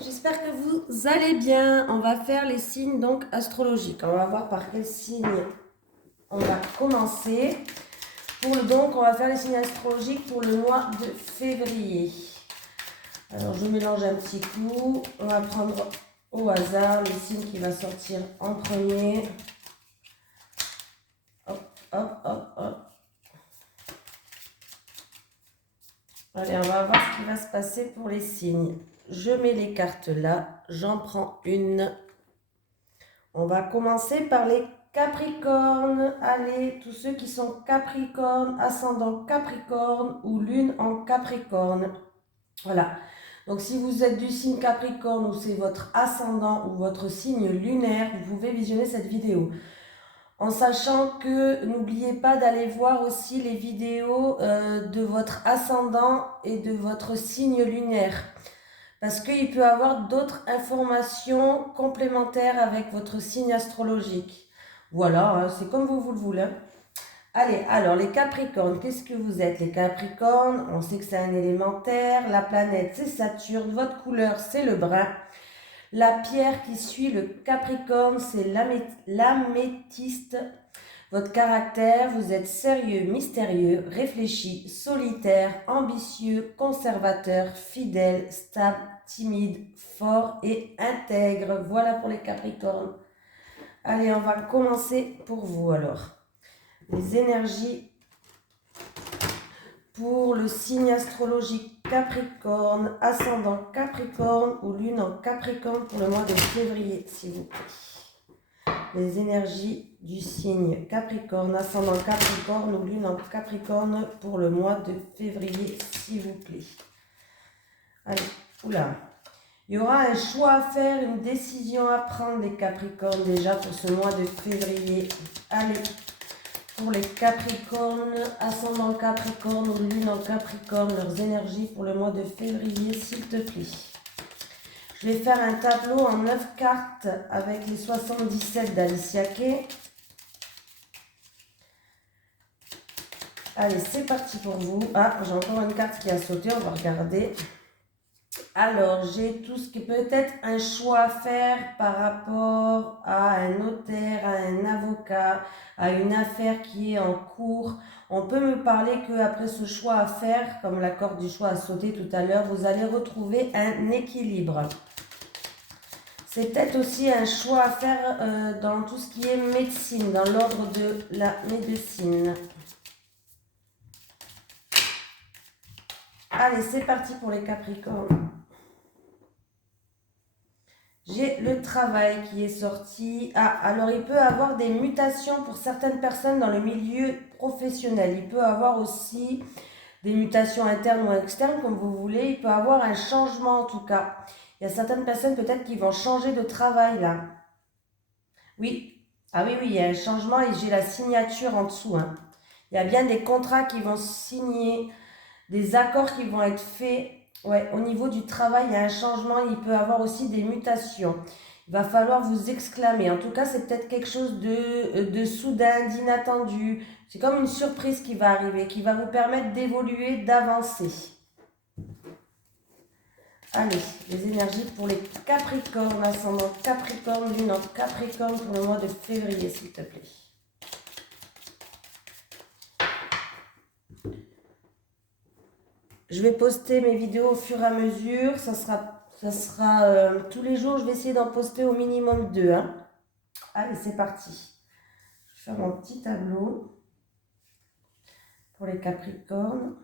J'espère que vous allez bien. On va faire les signes donc astrologiques. On va voir par quel signe on va commencer. Donc, on va faire les signes astrologiques pour le mois de février. Alors, je mélange un petit coup. On va prendre au hasard le signe qui va sortir en premier. Hop, hop, hop, hop. Allez, on va voir ce qui va se passer pour les signes. Je mets les cartes là. J'en prends une. On va commencer par les Capricornes. Allez, tous ceux qui sont Capricorne, ascendant Capricorne ou lune en Capricorne. Voilà. Donc si vous êtes du signe Capricorne ou c'est votre ascendant ou votre signe lunaire, vous pouvez visionner cette vidéo. En sachant que n'oubliez pas d'aller voir aussi les vidéos de votre ascendant et de votre signe lunaire. Parce qu'il peut y avoir d'autres informations complémentaires avec votre signe astrologique. Voilà, c'est comme vous le voulez. Allez, alors les Capricornes, qu'est-ce que vous êtes les Capricornes? On sait que c'est un élémentaire. La planète, c'est Saturne. Votre couleur, c'est le brun. La pierre qui suit le Capricorne, c'est l'améthyste. Votre caractère, vous êtes sérieux, mystérieux, réfléchi, solitaire, ambitieux, conservateur, fidèle, stable, timide, fort et intègre. Voilà pour les Capricornes. Allez, on va commencer pour vous alors. Les énergies pour le signe astrologique Capricorne, ascendant Capricorne ou lune en Capricorne pour le mois de février, s'il vous plaît. Les énergies du signe Capricorne, ascendant Capricorne ou lune en Capricorne pour le mois de février, s'il vous plaît. Allez, oula. Il y aura un choix à faire, une décision à prendre les Capricornes déjà pour ce mois de février. Allez, pour les Capricornes, ascendant Capricorne ou lune en Capricorne, leurs énergies pour le mois de février, s'il te plaît. Je vais faire un tableau en 9 cartes avec les 77 d'Alicia Kay. Allez, c'est parti pour vous. Ah, j'ai encore une carte qui a sauté, on va regarder. Alors, j'ai tout ce qui peut être un choix à faire par rapport à un notaire, à un avocat, à une affaire qui est en cours. On peut me parler qu'après ce choix à faire, comme la corde du choix a sauté tout à l'heure, vous allez retrouver un équilibre. C'est peut-être aussi un choix à faire dans tout ce qui est médecine, dans l'ordre de la médecine. Allez, c'est parti pour les Capricornes. J'ai le travail qui est sorti. Ah, alors il peut avoir des mutations pour certaines personnes dans le milieu professionnel. Il peut avoir aussi des mutations internes ou externes, comme vous voulez. Il peut avoir un changement en tout cas. Il y a certaines personnes peut-être qui vont changer de travail là. Oui, ah oui, il y a un changement et j'ai la signature en dessous. Hein. Il y a bien des contrats qui vont signer, des accords qui vont être faits. Ouais, au niveau du travail, il y a un changement, il peut y avoir aussi des mutations. Il va falloir vous exclamer. En tout cas, c'est peut-être quelque chose de soudain, d'inattendu. C'est comme une surprise qui va arriver, qui va vous permettre d'évoluer, d'avancer. Allez, les énergies pour les Capricornes, ascendant Capricorne, lune en Capricorne pour le mois de février, s'il te plaît. Je vais poster mes vidéos au fur et à mesure. Ça sera tous les jours. Je vais essayer d'en poster au minimum 2. Hein. Allez, c'est parti. Je vais faire mon petit tableau pour les Capricornes.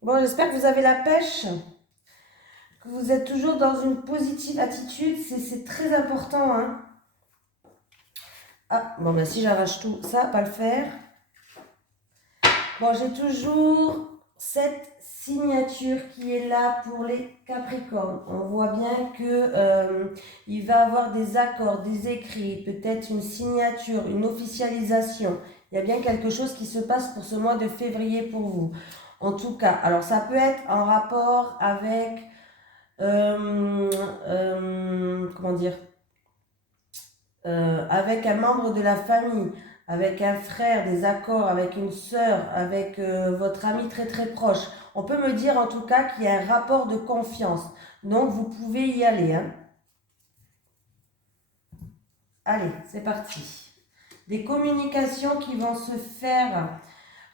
Bon, j'espère que vous avez la pêche, que vous êtes toujours dans une positive attitude. C'est très important. Hein. Ah, bon, ben si j'arrache tout, ça va pas le faire. Bon, j'ai toujours cette signature qui est là pour les Capricornes. On voit bien que il va avoir des accords, des écrits, peut-être une signature, une officialisation. Il y a bien quelque chose qui se passe pour ce mois de février pour vous. En tout cas, alors ça peut être en rapport avec, comment dire, avec un membre de la famille, avec un frère, des accords, avec une sœur, avec votre ami très très proche. On peut me dire en tout cas qu'il y a un rapport de confiance. Donc vous pouvez y aller, hein. Allez, c'est parti. Des communications qui vont se faire.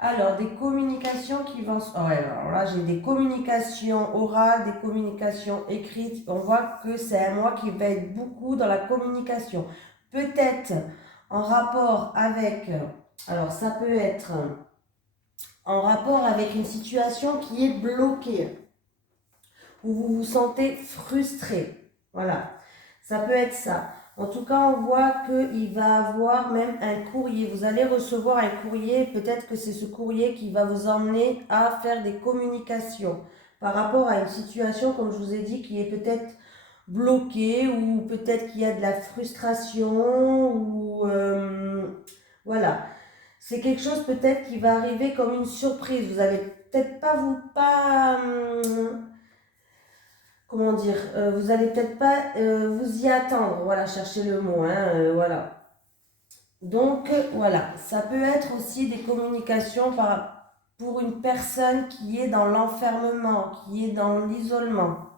Alors, des communications qui vont... Oh, ouais, alors là, j'ai des communications orales, des communications écrites. On voit que c'est un mois qui va être beaucoup dans la communication. Peut-être en rapport avec... Alors, ça peut être en rapport avec une situation qui est bloquée, où vous vous sentez frustré. Voilà, ça peut être ça. En tout cas, on voit qu'il va avoir même un courrier. Vous allez recevoir un courrier. Peut-être que c'est ce courrier qui va vous emmener à faire des communications par rapport à une situation, comme je vous ai dit, qui est peut-être bloquée ou peut-être qu'il y a de la frustration ou voilà. C'est quelque chose peut-être qui va arriver comme une surprise. Vous allez peut-être pas comment dire, vous allez peut-être pas vous y attendre, voilà, cherchez le mot, hein, voilà. Donc, voilà, ça peut être aussi des communications pour une personne qui est dans l'enfermement, qui est dans l'isolement.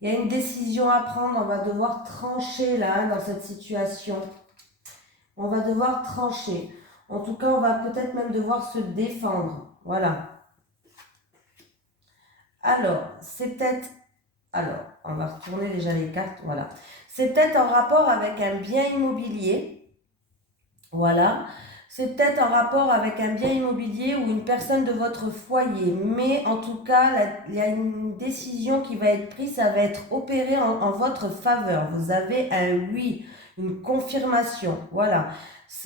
Il y a une décision à prendre, on va devoir trancher là, hein, dans cette situation. On va devoir trancher. En tout cas, on va peut-être même devoir se défendre, voilà. Alors, c'est peut-être... Alors, on va retourner déjà les cartes, voilà. C'est peut-être en rapport avec un bien immobilier, voilà. C'est peut-être en rapport avec un bien immobilier ou une personne de votre foyer. Mais en tout cas, il y a une décision qui va être prise, ça va être opéré en votre faveur. Vous avez un oui, une confirmation, voilà.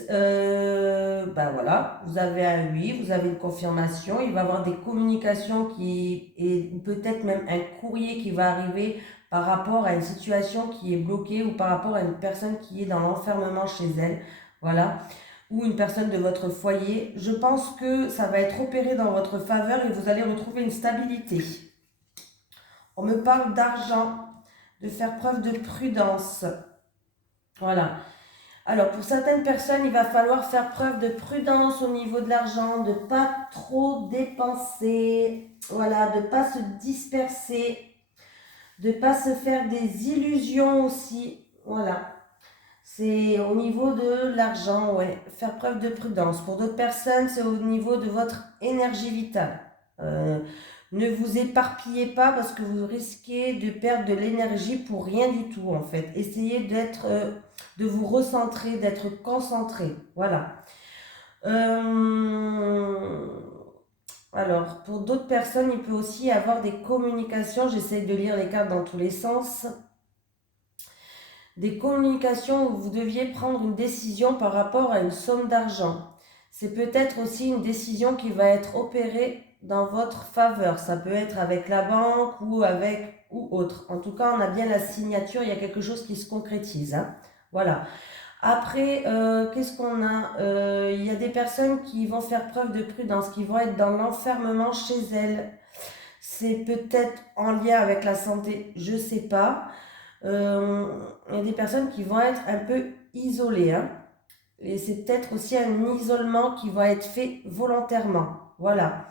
Ben voilà, vous avez un oui, vous avez une confirmation, il va y avoir des communications et peut-être même un courrier qui va arriver par rapport à une situation qui est bloquée ou par rapport à une personne qui est dans l'enfermement chez elle, voilà, ou une personne de votre foyer. Je pense que ça va être opéré dans votre faveur et vous allez retrouver une stabilité. On me parle d'argent, de faire preuve de prudence, voilà. Alors, pour certaines personnes, il va falloir faire preuve de prudence au niveau de l'argent, de ne pas trop dépenser, voilà, de ne pas se disperser, de ne pas se faire des illusions aussi, voilà. C'est au niveau de l'argent, ouais, faire preuve de prudence. Pour d'autres personnes, c'est au niveau de votre énergie vitale. Ne vous éparpillez pas parce que vous risquez de perdre de l'énergie pour rien du tout en fait. Essayez de vous recentrer, d'être concentré. Voilà. Alors, pour d'autres personnes, il peut aussi y avoir des communications. J'essaie de lire les cartes dans tous les sens. Des communications où vous deviez prendre une décision par rapport à une somme d'argent. C'est peut-être aussi une décision qui va être opérée dans votre faveur. Ça peut être avec la banque ou avec ou autre. En tout cas, on a bien la signature, il y a quelque chose qui se concrétise, hein. Voilà. Après, qu'est-ce qu'on a? Il y a des personnes qui vont faire preuve de prudence, qui vont être dans l'enfermement chez elles. C'est peut-être en lien avec la santé, je ne sais pas. Il y a des personnes qui vont être un peu isolées, hein. Et c'est peut-être aussi un isolement qui va être fait volontairement. Voilà.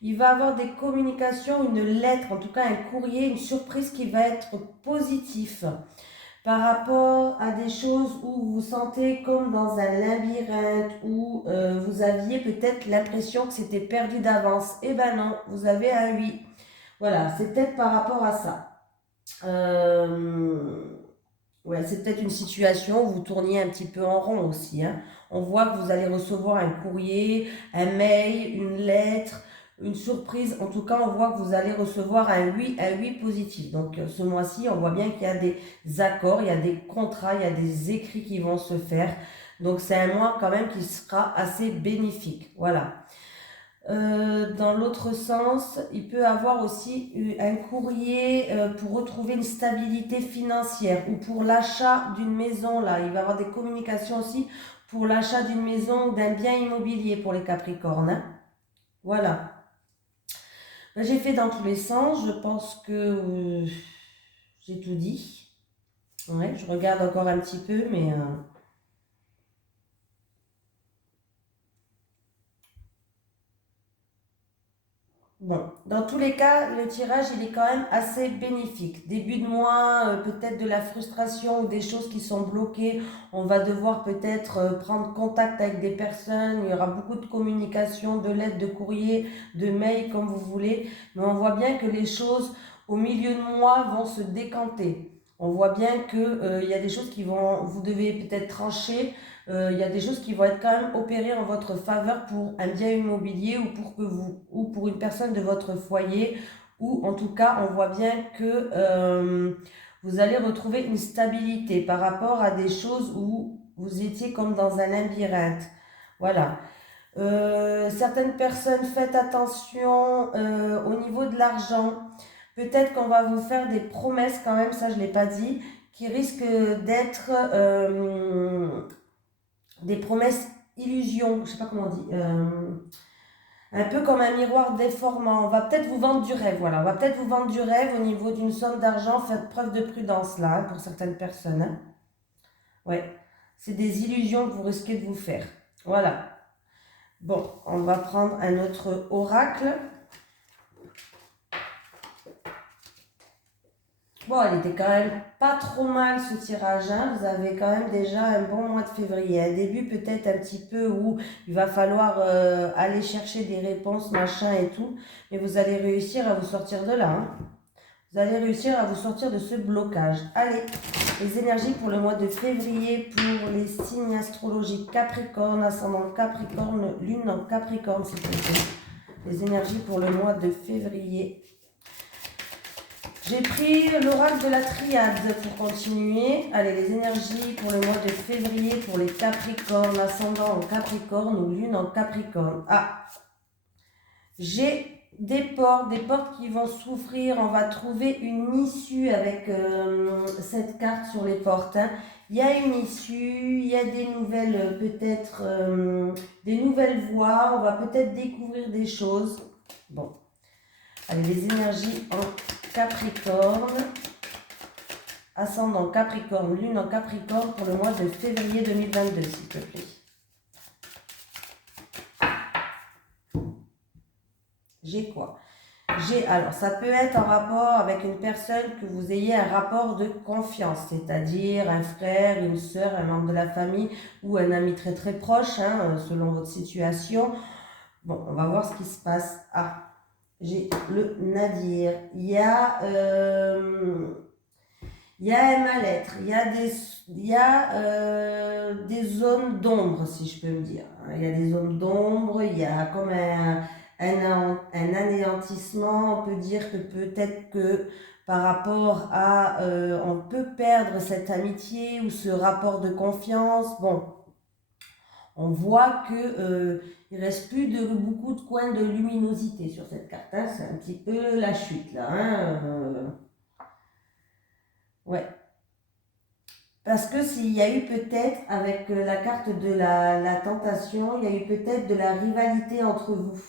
Il va y avoir des communications, une lettre, en tout cas un courrier, une surprise qui va être positif par rapport à des choses où vous vous sentez comme dans un labyrinthe, où vous aviez peut-être l'impression que c'était perdu d'avance. Eh ben non, vous avez un oui. Voilà, c'est peut-être par rapport à ça. Ouais, c'est peut-être une situation où vous tourniez un petit peu en rond aussi, hein. On voit que vous allez recevoir un courrier, un mail, une lettre, une surprise. En tout cas, on voit que vous allez recevoir un oui positif. Donc, ce mois-ci, on voit bien qu'il y a des accords, il y a des contrats, il y a des écrits qui vont se faire. Donc, c'est un mois quand même qui sera assez bénéfique. Voilà. Dans l'autre sens, il peut avoir aussi un courrier pour retrouver une stabilité financière ou pour l'achat d'une maison. Là, il va y avoir des communications aussi pour l'achat d'une maison ou d'un bien immobilier pour les Capricornes, hein. Voilà. J'ai fait dans tous les sens. Je pense que j'ai tout dit. Ouais, je regarde encore un petit peu, mais... Bon, dans tous les cas, le tirage, il est quand même assez bénéfique. Début de mois, peut-être de la frustration ou des choses qui sont bloquées. On va devoir peut-être prendre contact avec des personnes. Il y aura beaucoup de communication, de lettres, de courriers, de mails, comme vous voulez. Mais on voit bien que les choses, au milieu de mois, vont se décanter. On voit bien qu'il y a des choses qui vont, vous devez peut-être trancher. Il y a des choses qui vont être quand même opérées en votre faveur pour un bien immobilier ou pour que vous ou pour une personne de votre foyer, ou en tout cas on voit bien que vous allez retrouver une stabilité par rapport à des choses où vous étiez comme dans un labyrinthe. Voilà. Certaines personnes, faites attention au niveau de l'argent. Peut-être qu'on va vous faire des promesses quand même, ça je ne l'ai pas dit, qui risquent d'être des promesses illusions, je ne sais pas comment on dit, un peu comme un miroir déformant. On va peut-être vous vendre du rêve, voilà. On va peut-être vous vendre du rêve au niveau d'une somme d'argent. Faites preuve de prudence là, pour certaines personnes. Hein. Ouais, c'est des illusions que vous risquez de vous faire. Voilà. Bon, on va prendre un autre oracle. Bon, elle était quand même pas trop mal ce tirage. Hein. Vous avez quand même déjà un bon mois de février. Un début peut-être un petit peu où il va falloir aller chercher des réponses, machin et tout. Mais vous allez réussir à vous sortir de là. Hein. Vous allez réussir à vous sortir de ce blocage. Allez, les énergies pour le mois de février pour les signes astrologiques Capricorne, ascendant Capricorne, lune en Capricorne, s'il vous plaît. Les énergies pour le mois de février. J'ai pris l'oracle de la triade pour continuer. Allez, les énergies pour le mois de février pour les Capricornes, ascendant en Capricorne ou lune en Capricorne. Ah, j'ai des portes qui vont s'ouvrir. On va trouver une issue avec cette carte sur les portes. Hein. Il y a une issue, il y a des nouvelles, peut-être des nouvelles voies. On va peut-être découvrir des choses. Bon, allez, les énergies en Capricorne, ascendant Capricorne, lune en Capricorne pour le mois de février 2022, s'il te plaît. J'ai quoi? Alors ça peut être en rapport avec une personne que vous ayez un rapport de confiance, c'est-à-dire un frère, une soeur, un membre de la famille ou un ami très très proche, hein, selon votre situation. Bon, on va voir ce qui se passe. Ah, j'ai le Nadir. Il y a un mal-être, il y a des zones d'ombre, si je peux me dire. Il y a des zones d'ombre, il y a comme un anéantissement. On peut dire que peut-être que par rapport à... on peut perdre cette amitié ou ce rapport de confiance. Bon, on voit que il reste plus beaucoup de coins de luminosité sur cette carte. Hein. C'est un petit peu la chute là. Hein. Ouais. Parce que s'il y a eu peut-être, avec la carte de la tentation, il y a eu peut-être de la rivalité entre vous.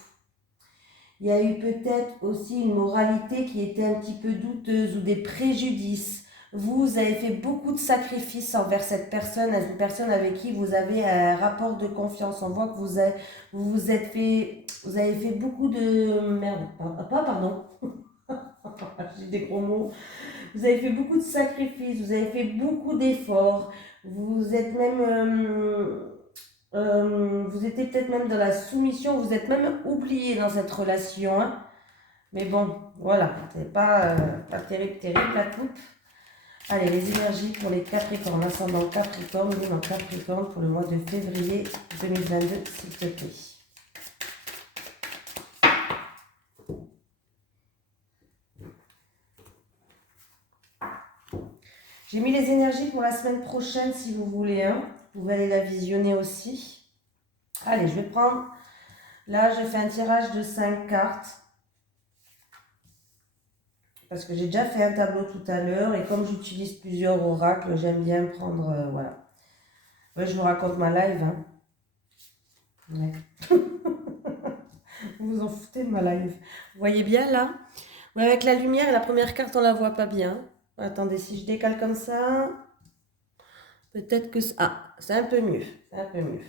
Il y a eu peut-être aussi une moralité qui était un petit peu douteuse ou des préjudices. Vous avez fait beaucoup de sacrifices envers cette personne, une personne avec qui vous avez un rapport de confiance. On voit que vous avez fait beaucoup de... Merde, pardon. J'ai des gros mots. Vous avez fait beaucoup de sacrifices, vous avez fait beaucoup d'efforts, vous êtes même, vous étiez peut-être même dans la soumission, vous êtes même oublié dans cette relation. Hein. Mais bon, voilà, c'est pas terrible la coupe. Allez, les énergies pour les Capricornes, ascendant Capricorne, lune en Capricorne pour le mois de février 2022, s'il te plaît. J'ai mis les énergies pour la semaine prochaine si vous voulez. Hein. Vous pouvez aller la visionner aussi. Allez, je vais prendre... Là, je fais un tirage de 5 cartes. Parce que j'ai déjà fait un tableau tout à l'heure. Et comme j'utilise plusieurs oracles, j'aime bien prendre... voilà. Ouais, je vous raconte ma live. Hein. Ouais. Vous vous en foutez de ma live. Vous voyez bien là? Ouais, avec la lumière et la première carte, on la voit pas bien. Attendez, si je décale comme ça... Peut-être que... c'est un peu mieux. C'est un peu mieux.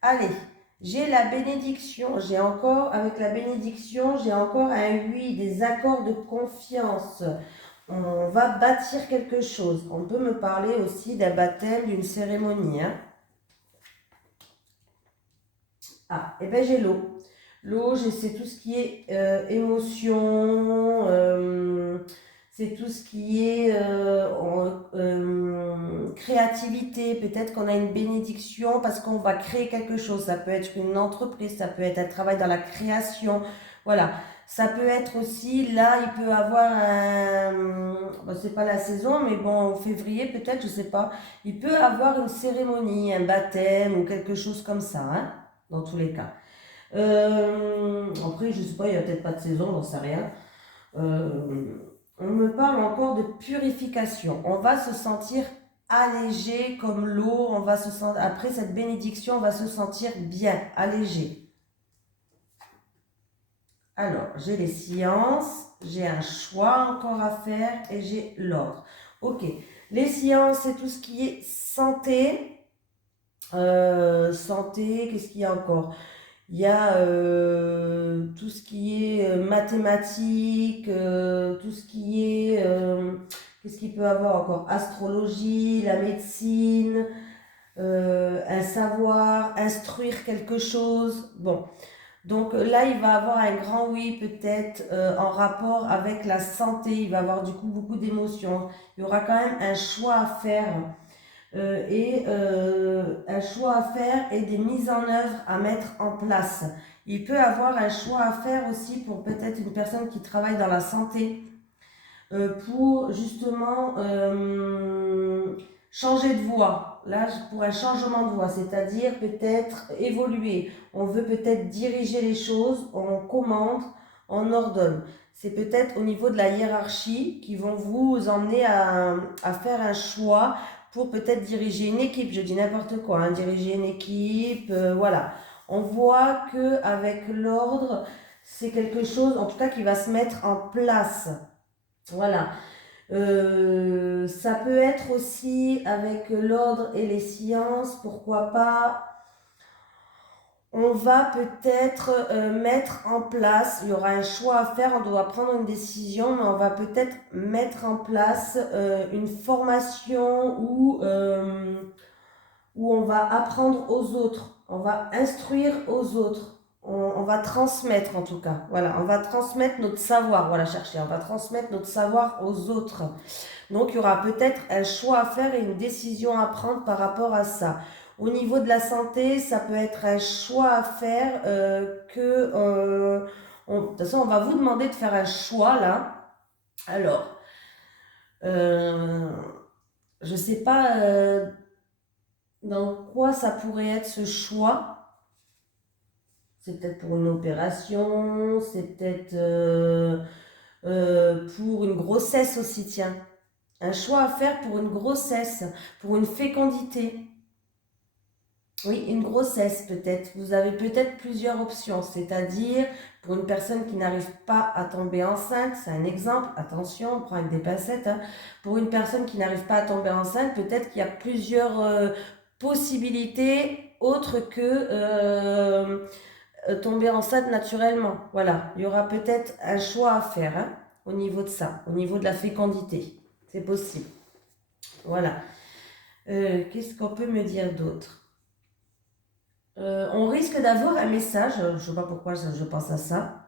Allez, j'ai la bénédiction. J'ai encore, avec la bénédiction, j'ai encore un oui, des accords de confiance. On va bâtir quelque chose. On peut me parler aussi d'un baptême, d'une cérémonie. Hein. Et bien j'ai l'eau. L'eau, c'est tout ce qui est émotion, c'est tout ce qui est créativité. Peut-être qu'on a une bénédiction parce qu'on va créer quelque chose. Ça peut être une entreprise, ça peut être un travail dans la création. Voilà. Ça peut être aussi, là, il peut avoir un... Bon, c'est pas la saison, mais bon, en février peut-être, je sais pas. Il peut avoir une cérémonie, un baptême ou quelque chose comme ça, hein, dans tous les cas. Après, je sais pas, il n'y a peut-être pas de saison, j'en sais rien. On me parle encore de purification. On va se sentir allégé comme l'eau. On va se sentir, après cette bénédiction, on va se sentir bien, allégé. Alors, j'ai les sciences, j'ai un choix encore à faire et j'ai l'ordre. Ok, les sciences, c'est tout ce qui est santé. Santé, qu'est-ce qu'il y a encore? Il y a tout ce qui est mathématiques, tout ce qui est... qu'est-ce qu'il peut avoir encore? Astrologie, la médecine, un savoir, instruire quelque chose. Bon, donc là, il va avoir un grand oui peut-être en rapport avec la santé. Il va avoir du coup beaucoup d'émotions. Il y aura quand même un choix à faire. Un choix à faire et des mises en œuvre à mettre en place. Il peut avoir un choix à faire aussi pour peut-être une personne qui travaille dans la santé pour justement changer de voie. Là, pour un changement de voie, c'est-à-dire peut-être évoluer. On veut peut-être diriger les choses, on commande, on ordonne. C'est peut-être au niveau de la hiérarchie qui vont vous emmener à faire un choix pour peut-être diriger une équipe. Je dis n'importe quoi, hein, diriger une équipe, voilà. On voit que avec l'ordre, c'est quelque chose, en tout cas, qui va se mettre en place. Voilà. Ça peut être aussi avec l'ordre et les sciences, pourquoi pas. On va peut-être mettre en place, il y aura un choix à faire, on doit prendre une décision, mais on va peut-être mettre en place une formation où on va apprendre aux autres, on va instruire aux autres. On va transmettre en tout cas, voilà, on va transmettre notre savoir, voilà, chercher, on va transmettre notre savoir aux autres. Donc il y aura peut-être un choix à faire et une décision à prendre par rapport à ça. Au niveau de la santé, ça peut être un choix à faire de toute façon, on va vous demander de faire un choix là. Alors, je ne sais pas dans quoi ça pourrait être ce choix. C'est peut-être pour une opération, c'est peut-être pour une grossesse aussi, tiens. Un choix à faire pour une grossesse, pour une fécondité. Oui, une grossesse peut-être. Vous avez peut-être plusieurs options, c'est-à-dire pour une personne qui n'arrive pas à tomber enceinte, c'est un exemple, attention, on prend avec des pincettes, hein. Pour une personne qui n'arrive pas à tomber enceinte, peut-être qu'il y a plusieurs possibilités autres que tomber enceinte naturellement. Voilà, il y aura peut-être un choix à faire hein, au niveau de ça, au niveau de la fécondité. C'est possible. Voilà. Qu'est-ce qu'on peut me dire d'autre? On risque d'avoir un message, je ne sais pas pourquoi je pense à ça.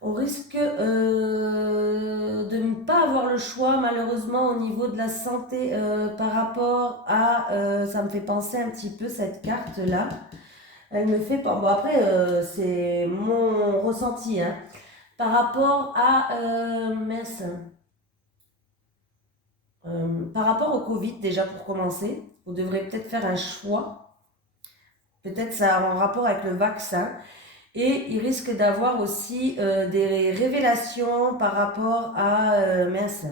On risque de ne pas avoir le choix malheureusement au niveau de la santé par rapport à... ça me fait penser un petit peu cette carte-là. Elle me fait... Bon après, c'est mon ressenti. Hein. Par rapport à... mince. Par rapport au Covid, déjà pour commencer, vous devrez peut-être faire un choix. Peut-être ça a un rapport avec le vaccin. Et il risque d'avoir aussi des révélations par rapport à... mince.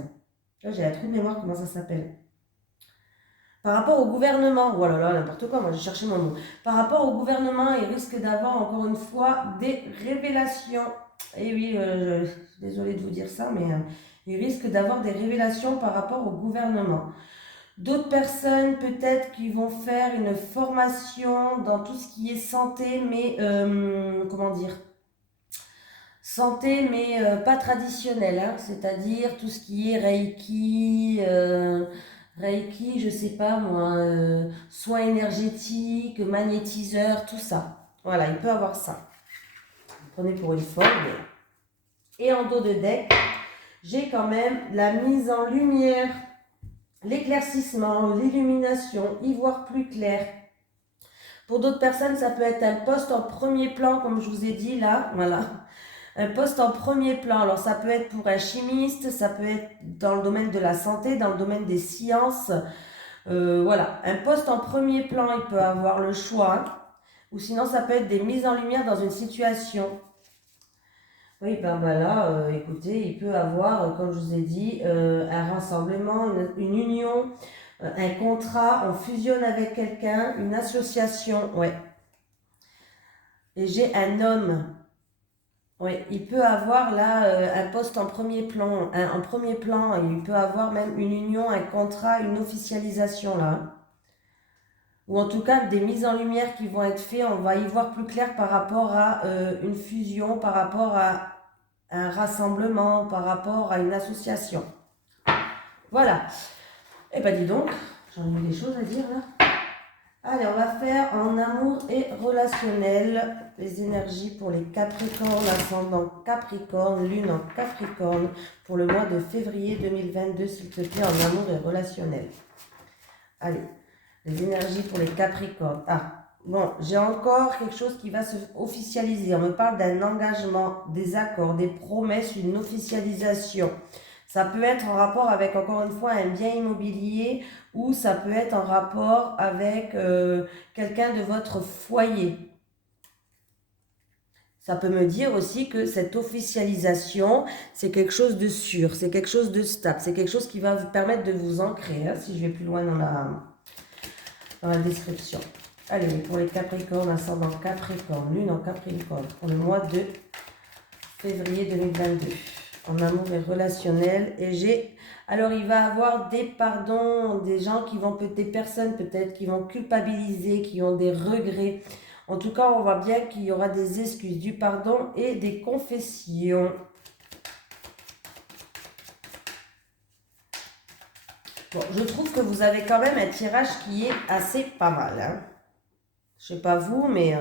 Là, j'ai un trou de mémoire, comment ça s'appelle? Par rapport au gouvernement, oh là là, n'importe quoi, moi j'ai cherché mon mot. Par rapport au gouvernement, il risque d'avoir encore une fois des révélations. Et oui, je suis désolée de vous dire ça, mais il risque d'avoir des révélations par rapport au gouvernement. D'autres personnes peut-être qui vont faire une formation dans tout ce qui est santé, mais comment dire? Santé, mais pas traditionnelle, hein, c'est-à-dire tout ce qui est Reiki, je sais pas moi, soins énergétiques, magnétiseurs, tout ça. Voilà, il peut avoir ça. Prenez pour une folle. Et en dos de deck, j'ai quand même la mise en lumière, l'éclaircissement, l'illumination, y voir plus clair. Pour d'autres personnes, ça peut être un poste en premier plan, comme je vous ai dit là, voilà. Un poste en premier plan, alors ça peut être pour un chimiste, ça peut être dans le domaine de la santé, dans le domaine des sciences. Voilà, un poste en premier plan, il peut avoir le choix. Hein. Ou sinon, ça peut être des mises en lumière dans une situation. Oui, ben là, écoutez, il peut avoir, comme je vous ai dit, un rassemblement, une union, un contrat, on fusionne avec quelqu'un, une association, ouais. Et j'ai un homme. Oui, il peut avoir là un poste en premier plan, en premier plan, il peut avoir même une union, un contrat, une officialisation là. Ou en tout cas des mises en lumière qui vont être faites, on va y voir plus clair par rapport à une fusion, par rapport à un rassemblement, par rapport à une association. Voilà. Eh ben dis donc, j'en ai des choses à dire là. Allez, on va faire en amour et relationnel les énergies pour les Capricornes, ascendant Capricorne, lune en Capricorne pour le mois de février 2022, s'il te plaît, en amour et relationnel. Allez, les énergies pour les Capricornes. Ah, bon, j'ai encore quelque chose qui va se officialiser. On me parle d'un engagement, des accords, des promesses, une officialisation. Ça peut être en rapport avec, encore une fois, un bien immobilier ou ça peut être en rapport avec quelqu'un de votre foyer. Ça peut me dire aussi que cette officialisation, c'est quelque chose de sûr, c'est quelque chose de stable, c'est quelque chose qui va vous permettre de vous ancrer, hein, si je vais plus loin dans la description. Allez, pour les Capricornes, ascendant Capricorne, lune en Capricorne, pour le mois de février 2022. En amour et relationnel. Et j'ai... Alors, il va avoir des pardons, des gens qui vont, des personnes peut-être qui vont culpabiliser, qui ont des regrets. En tout cas, on voit bien qu'il y aura des excuses, du pardon et des confessions. Bon, je trouve que vous avez quand même un tirage qui est assez pas mal. Hein. Je sais pas vous, mais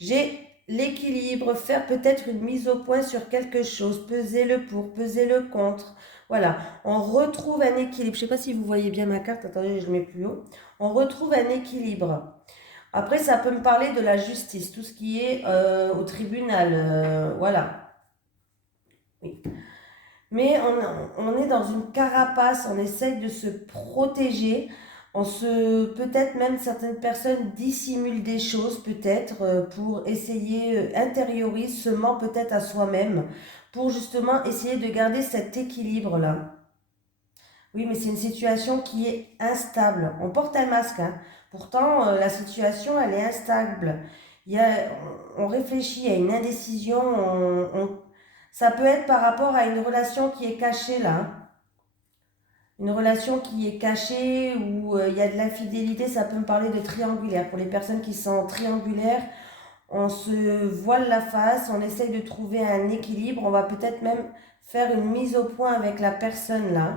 j'ai l'équilibre, faire peut-être une mise au point sur quelque chose, peser le pour, peser le contre. Voilà, on retrouve un équilibre. Je ne sais pas si vous voyez bien ma carte, attendez, je le mets plus haut. On retrouve un équilibre. Après, ça peut me parler de la justice, tout ce qui est au tribunal, voilà. Oui. Mais on est dans une carapace, on essaye de se protéger. Peut-être même certaines personnes dissimulent des choses peut-être pour essayer, intériorise, se ment peut-être à soi-même pour justement essayer de garder cet équilibre-là. Oui, mais c'est une situation qui est instable. On porte un masque, hein. Pourtant, la situation, elle est instable. Il y a, on réfléchit à une indécision, ça peut être par rapport à une relation qui est cachée là. Hein. Une relation qui est cachée où il y a de l'infidélité, ça peut me parler de triangulaire. Pour les personnes qui sont triangulaires, on se voile la face, on essaye de trouver un équilibre, on va peut-être même faire une mise au point avec la personne là.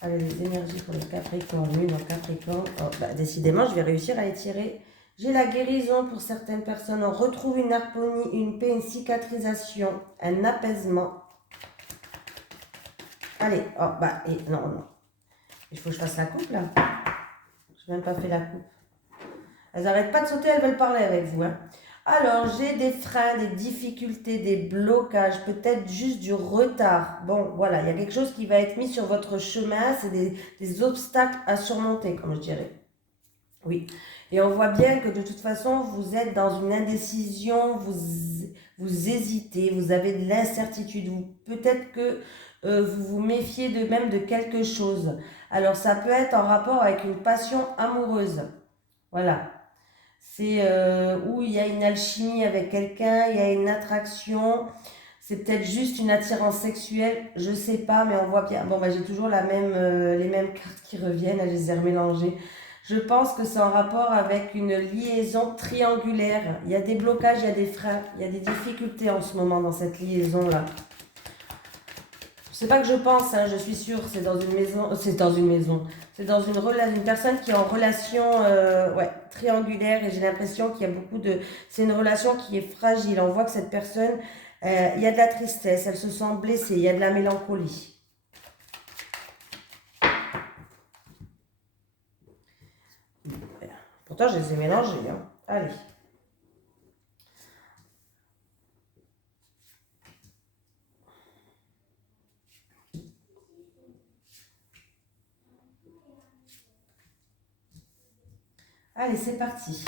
Allez, les énergies pour le Capricorne, lune en Capricorne. Oh, bah, décidément, je vais réussir à les tirer. J'ai la guérison pour certaines personnes. On retrouve une harmonie, une paix, une cicatrisation, un apaisement. Allez, oh, bah, et non. Il faut que je fasse la coupe, là. Je n'ai même pas fait la coupe. Elles n'arrêtent pas de sauter, elles veulent parler avec vous. Hein. Alors, j'ai des freins, des difficultés, des blocages, peut-être juste du retard. Bon, voilà, il y a quelque chose qui va être mis sur votre chemin. C'est des obstacles à surmonter, comme je dirais. Oui. Et on voit bien que de toute façon, vous êtes dans une indécision, vous hésitez, vous avez de l'incertitude. Peut-être que vous vous méfiez de même de quelque chose. Alors, ça peut être en rapport avec une passion amoureuse. Voilà. C'est où il y a une alchimie avec quelqu'un, il y a une attraction. C'est peut-être juste une attirance sexuelle, je sais pas, mais on voit bien. Bon, bah, j'ai toujours les mêmes cartes qui reviennent, je les ai remélangées. Je pense que c'est en rapport avec une liaison triangulaire. Il y a des blocages, il y a des freins, il y a des difficultés en ce moment dans cette liaison-là. C'est pas que je pense, hein, je suis sûre, c'est dans une maison, c'est dans une maison, c'est dans une personne qui est en relation ouais, triangulaire et j'ai l'impression qu'il y a beaucoup de, c'est une relation qui est fragile. On voit que cette personne, il y a de la tristesse, elle se sent blessée, il y a de la mélancolie. Pourtant, je les ai mélangés, hein. Allez. Allez, c'est parti.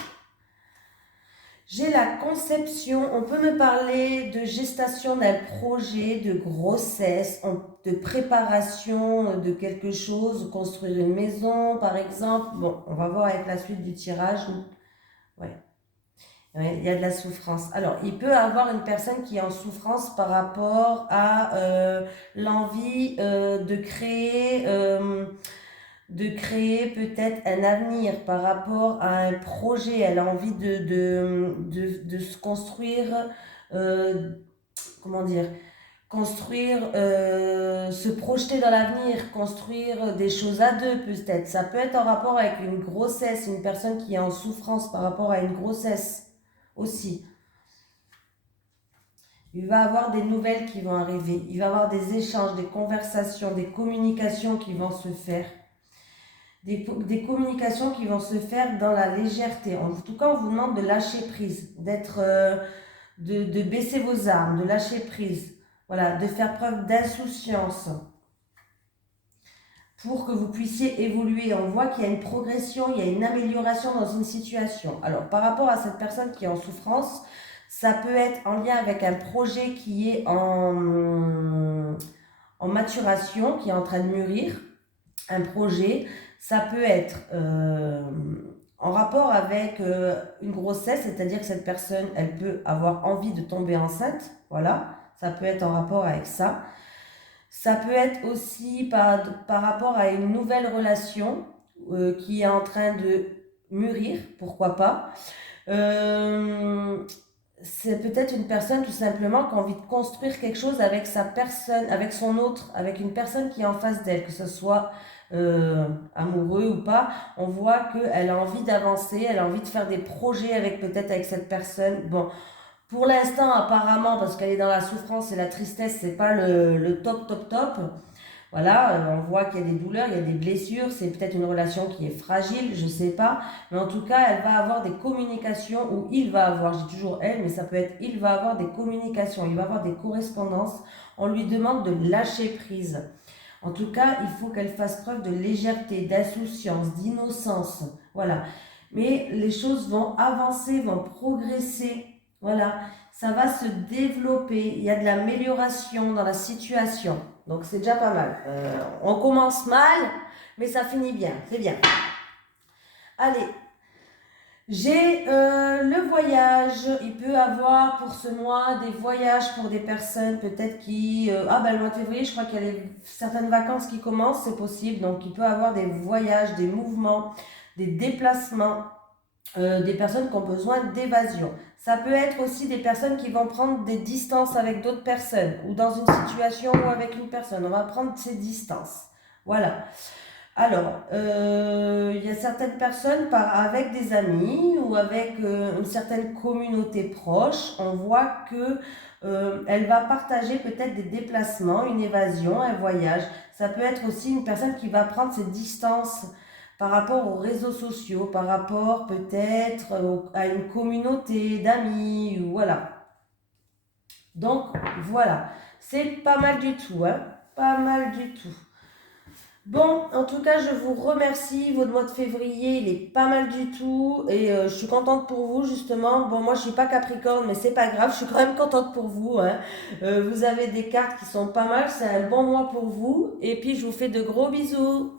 J'ai la conception, on peut me parler de gestation d'un projet, de grossesse, de préparation de quelque chose, construire une maison par exemple. Bon, on va voir avec la suite du tirage. Ouais. Ouais, il y a de la souffrance. Alors, il peut y avoir une personne qui est en souffrance par rapport à l'envie de créer peut-être un avenir par rapport à un projet. Elle a envie de se construire, euh, comment dire, se projeter dans l'avenir, construire des choses à deux peut-être. Ça peut être en rapport avec une grossesse, une personne qui est en souffrance par rapport à une grossesse aussi. Il va y avoir des nouvelles qui vont arriver, il va y avoir des échanges, des conversations, des communications qui vont se faire. Des communications qui vont se faire dans la légèreté. En tout cas, on vous demande de lâcher prise, de baisser vos armes, de lâcher prise. Voilà, de faire preuve d'insouciance pour que vous puissiez évoluer. On voit qu'il y a une progression, il y a une amélioration dans une situation. Alors, par rapport à cette personne qui est en souffrance, ça peut être en lien avec un projet qui est en maturation, qui est en train de mûrir, un projet. Ça peut être en rapport avec une grossesse, c'est-à-dire que cette personne, elle peut avoir envie de tomber enceinte, voilà, ça peut être en rapport avec ça. Ça peut être aussi par rapport à une nouvelle relation qui est en train de mûrir, pourquoi pas. C'est peut-être une personne tout simplement qui a envie de construire quelque chose avec sa personne, avec son autre, avec une personne qui est en face d'elle, que ce soit amoureux ou pas. On voit qu'elle a envie d'avancer, elle a envie de faire des projets avec peut-être avec cette personne. Bon, pour l'instant apparemment, parce qu'elle est dans la souffrance et la tristesse, c'est pas le top top top. Voilà, on voit qu'il y a des douleurs, il y a des blessures, c'est peut-être une relation qui est fragile, je sais pas, mais en tout cas, elle va avoir des communications, ou il va avoir, je dis toujours elle, mais ça peut être il va avoir des communications, il va avoir des correspondances, on lui demande de lâcher prise. En tout cas, il faut qu'elle fasse preuve de légèreté, d'insouciance, d'innocence, voilà. Mais les choses vont avancer, vont progresser, voilà. Ça va se développer, il y a de l'amélioration dans la situation. Donc c'est déjà pas mal. On commence mal, mais ça finit bien. C'est bien. Allez. J'ai le voyage. Il peut avoir pour ce mois des voyages pour des personnes peut-être qui... ah ben le mois de février, je crois qu'il y a certaines vacances qui commencent, c'est possible. Donc il peut avoir des voyages, des mouvements, des déplacements. Des personnes qui ont besoin d'évasion. Ça peut être aussi des personnes qui vont prendre des distances avec d'autres personnes ou dans une situation ou avec une personne. On va prendre ces distances. Voilà. Alors, il y a certaines personnes avec des amis ou avec une certaine communauté proche. On voit que elle va partager peut-être des déplacements, une évasion, un voyage. Ça peut être aussi une personne qui va prendre ses distances par rapport aux réseaux sociaux, par rapport peut-être à une communauté d'amis, voilà. Donc, voilà. C'est pas mal du tout, hein. Pas mal du tout. Bon, en tout cas, je vous remercie. Votre mois de février, il est pas mal du tout. Et je suis contente pour vous, justement. Bon, moi, je suis pas Capricorne, mais c'est pas grave. Je suis quand même contente pour vous, hein. Vous avez des cartes qui sont pas mal. C'est un bon mois pour vous. Et puis, je vous fais de gros bisous.